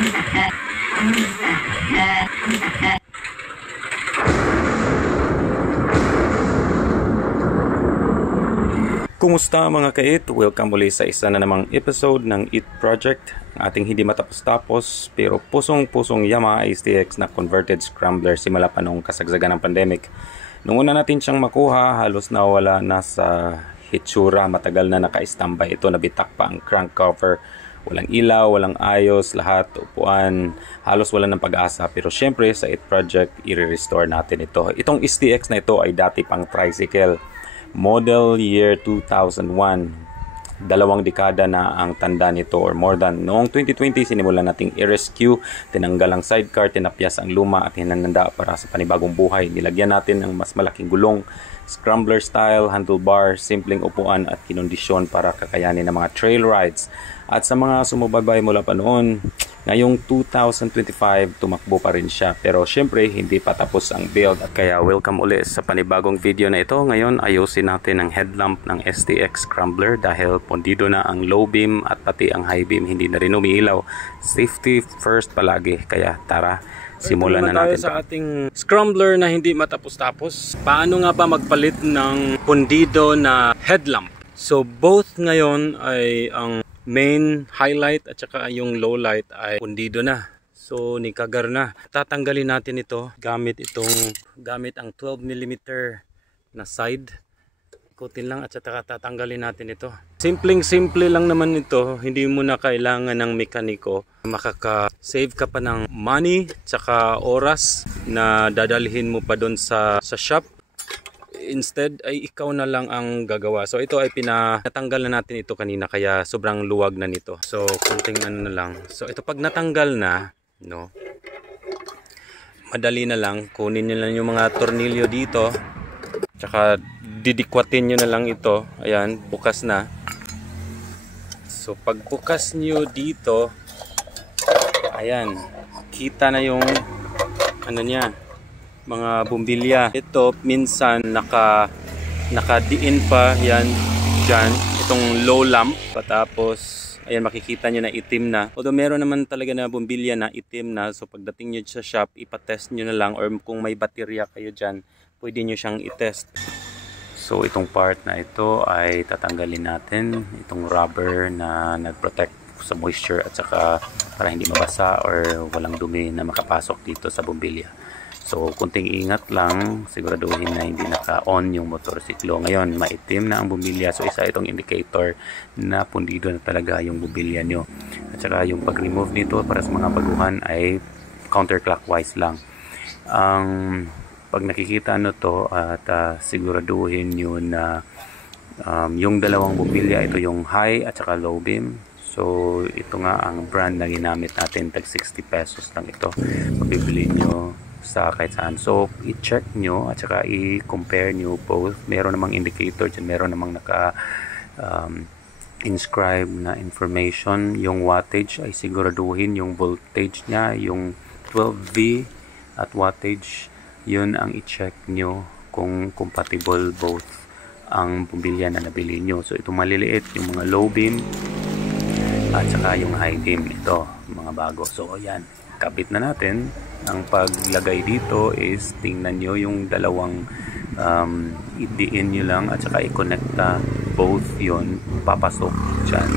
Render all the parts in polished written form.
Kumusta mga ka-IT? Welcome muli sa isa na namang episode ng IT Project. Ang ating hindi matapos-tapos pero pusong-pusong Yamaha STX na converted scrambler simula pa nung kasagsagan ng pandemic. Nung una natin siyang makuha, halos nawala na sa hitsura. Matagal na naka-standby ito, nabitak pa ang crank cover. Walang ilaw, walang ayos, lahat, upuan, halos wala ng pag-asa. Pero syempre sa IT Project, i-restore natin ito. Itong STX na ito ay dati pang tricycle. Model year 2001. 2 dekada na ang tanda nito or more than. Noong 2020, sinimulan nating i-rescue. Tinanggal ang sidecar, tinapyas ang luma at hinananda para sa panibagong buhay. Nilagyan natin ng mas malaking gulong, scrambler style, handlebar, simpleng upuan at kinondisyon para kakayanin ng mga trail rides. At sa mga sumubaybay mula pa noon, ngayong 2025, tumakbo pa rin siya. Pero syempre, hindi pa tapos ang build. At kaya welcome ulit sa panibagong video na ito. Ngayon, ayusin natin ang headlamp ng STX Scrambler dahil pondido na ang low beam at pati ang high beam hindi na rin umiilaw. Safety first palagi. Kaya tara, simulan na natin sa ating scrambler na hindi matapos-tapos. Paano nga ba magpalit ng pondido na headlamp? So both ngayon ay ang main highlight at saka yung low light ay pondido na. So nikagar na. Tatanggalin natin ito gamit ang 12mm na side. Ikutin lang at saka tatanggalin natin ito. Simple lang naman ito. Hindi mo na kailangan ng mekaniko. Makaka-save ka pa ng money tsaka oras na dadalhin mo pa doon sa shop. Instead ay ikaw na lang ang gagawa. So ito ay natanggal na natin ito kanina kaya sobrang luwag na nito. So kunting ano na lang. So ito pag natanggal na, no, madali na lang. Kunin nyo lang yung mga tornilyo dito. Tsaka didikwatin nyo na lang ito. Ayan, bukas na. So pag bukas nyo dito, ayan, kita na yung ano niya, mga bumbilya. Ito minsan nakadiin pa yan dyan, itong low lamp. Patapos ayan, makikita nyo na itim na. Although meron naman talaga na bumbilya na itim na. So pagdating nyo sa shop, ipatest nyo na lang. Or kung may baterya kayo dyan, pwede nyo siyang itest. So itong part na ito ay tatanggalin natin. Itong rubber na nag-protect sa moisture at saka para hindi mabasa or walang dumi na makapasok dito sa bumbilya. So, kunting ingat lang, siguraduhin na hindi naka-on yung motorsiklo. Ngayon, maitim na ang bumbilya. So, isa itong indicator na pundido na talaga yung bumbilya nyo. At saka yung pag-remove nito para sa mga baguhan ay counterclockwise lang. Pag nakikita nyo to at siguraduhin nyo na yung dalawang bumbilya, ito yung high at saka low beam. So, ito nga ang brand na ginamit natin. Tag 60 pesos lang ito. Mabibili nyo sa kahit saan. So, i-check nyo at saka i-compare nyo both. Meron namang indicator dyan, meron namang inscribe na information. Yung wattage ay siguraduhin, yung voltage nya, yung 12V at wattage, yun ang i-check nyo kung compatible both ang bumbilya na nabili nyo. So, itong maliliit, yung mga low beam at saka yung high beam, ito, mga bago. So, ayan, kabit na natin. Ang paglagay dito is tingnan nyo yung dalawang idiin nyo lang at saka i-connecta both yon, papasok dyan.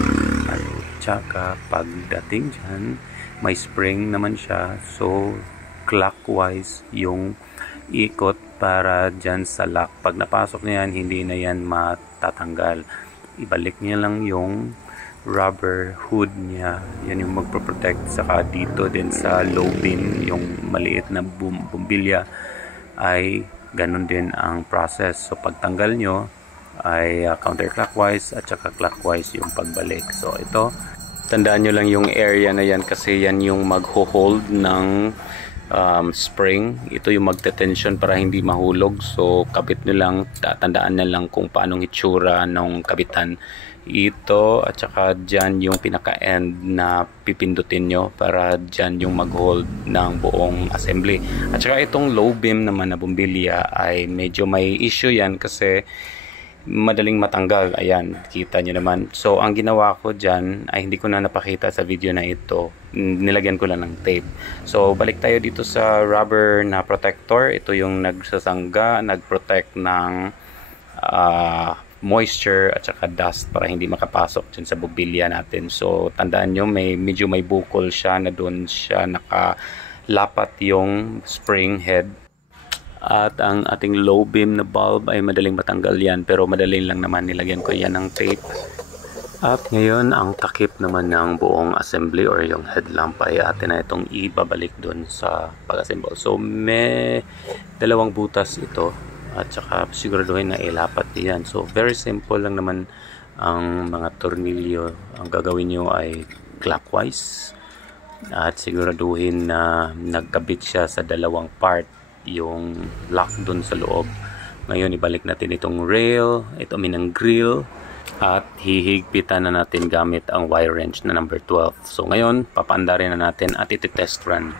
At saka pagdating dyan, may spring naman siya. So clockwise yung ikot para dyan sa lock. Pag napasok na yan, hindi na yan matatanggal. Ibalik niya lang yung rubber hood niya, yan yung magpo-protect. Saka dito din sa low beam, yung maliit na bumbilya ay ganun din ang process. So pagtanggal nyo ay counterclockwise at saka clockwise yung pagbalik. So ito, tandaan nyo lang yung area na yan kasi yan yung magho-hold ng spring. Ito yung magte-tension para hindi mahulog. So kabit nyo lang, tatandaan na lang kung paano itsura ng kabitan ito at saka dyan yung pinaka-end na pipindutin nyo para dyan yung mag-hold ng buong assembly. At saka itong low beam naman na bumbilya ay medyo may issue yan kasi madaling matanggal. Ayan, kita nyo naman. So, ang ginawa ko dyan ay hindi ko na napakita sa video na ito. Nilagyan ko lang ng tape. So, balik tayo dito sa rubber na protector. Ito yung nagsasangga, nagprotect ng moisture at saka dust para hindi makapasok dyan sa bobilya natin. So, tandaan nyo, medyo may bukol siya na doon siya nakalapat yung spring head. At ang ating low beam na bulb ay madaling matanggal yan, pero madaling lang naman nilagyan ko yan ng tape. At ngayon ang takip naman ng buong assembly or yung headlamp ay atin na itong ibabalik dun sa pag-assemble. So may dalawang butas ito at saka siguraduhin na ilapat yan. So very simple lang naman ang mga tornilyo. Ang gagawin nyo ay clockwise at siguraduhin na nagkabit siya sa dalawang part yung lock dun sa loob. Ngayon ibalik natin itong rail, ito ng grill, at hihigpitan na natin gamit ang wire wrench na number 12. So ngayon papaandarin na natin at iti-test run.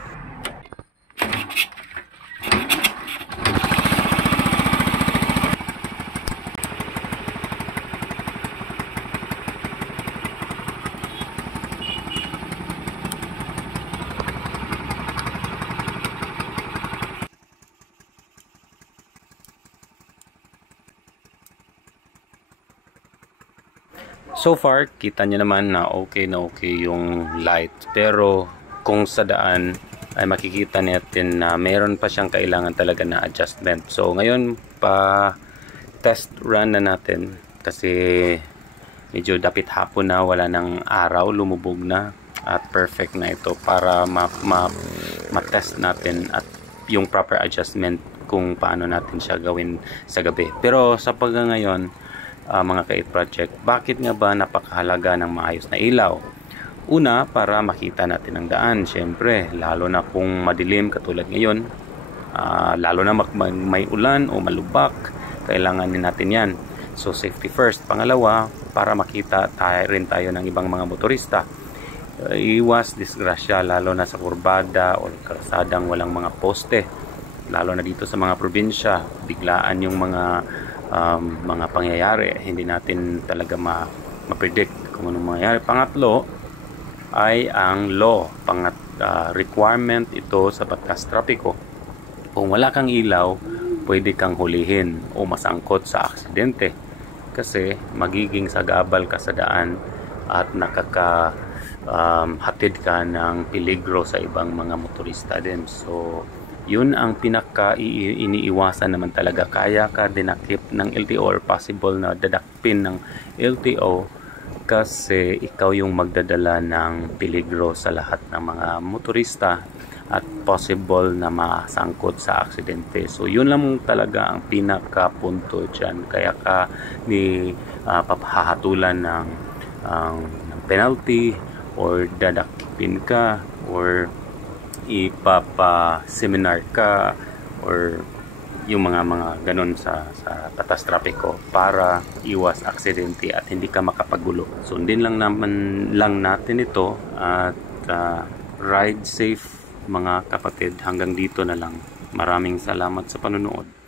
So far, kita nyo naman na okay yung light. Pero kung sa daan ay makikita natin na meron pa siyang kailangan talaga na adjustment. So ngayon pa test run na natin kasi medyo dapit hapon na, wala ng araw, lumubog na at perfect na ito para ma-test natin at yung proper adjustment kung paano natin siya gawin sa gabi. Pero sa ngayon, mga ka-IT project, bakit nga ba napakahalaga ng maayos na ilaw? Una, para makita natin ang daan, syempre, lalo na kung madilim katulad ngayon, lalo na may ulan o malubak, kailangan din natin yan. So safety first. Pangalawa, para makita rin tayo ng ibang mga motorista. Iwas disgrasya, lalo na sa kurbada o kalsadang walang mga poste, lalo na dito sa mga probinsya, biglaan yung mga pangyayari, hindi natin talaga ma-predict kung anong mangyayari. Pangatlo ay ang law, requirement ito sa batas trapiko. Kung wala kang ilaw, pwede kang hulihin o masangkot sa aksidente kasi magiging sagabal ka sa daan at hatid ka ng peligro sa ibang mga motorista din. So yun ang iniiwasan naman talaga. Kaya ka dinakip ng LTO or possible na dadakpin ng LTO kasi ikaw yung magdadala ng peligro sa lahat ng mga motorista at possible na masangkot sa aksidente. So yun lang talaga ang pinakapunto dyan. Kaya ka papahatulan ng penalty or dadakpin ka or ipapa-seminar ka or yung mga ganun sa batas trapiko para iwas aksidente at hindi ka makapagulo. Sundin lang natin ito at ride safe mga kapatid. Hanggang dito na lang. Maraming salamat sa panonood.